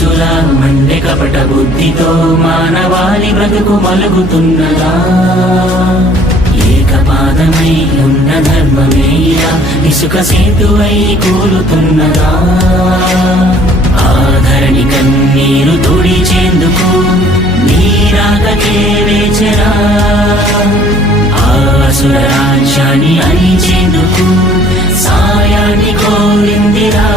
మంచులా Monday కపట బుద్ధితో మానవాళి బ్రతుకు మలుగుతున్నదా? ఏకపాదమై ఉన్న ధర్మమేలా ఇసుక సేతువై కూలుతున్నదా? ఆధరణి కన్నీరు తుడిచేందుకు నీరాగతే వేచరా, ఆసుర రాజ్యాన్ని అణిచేందుకు సాయాన్ని కోరిందిరా.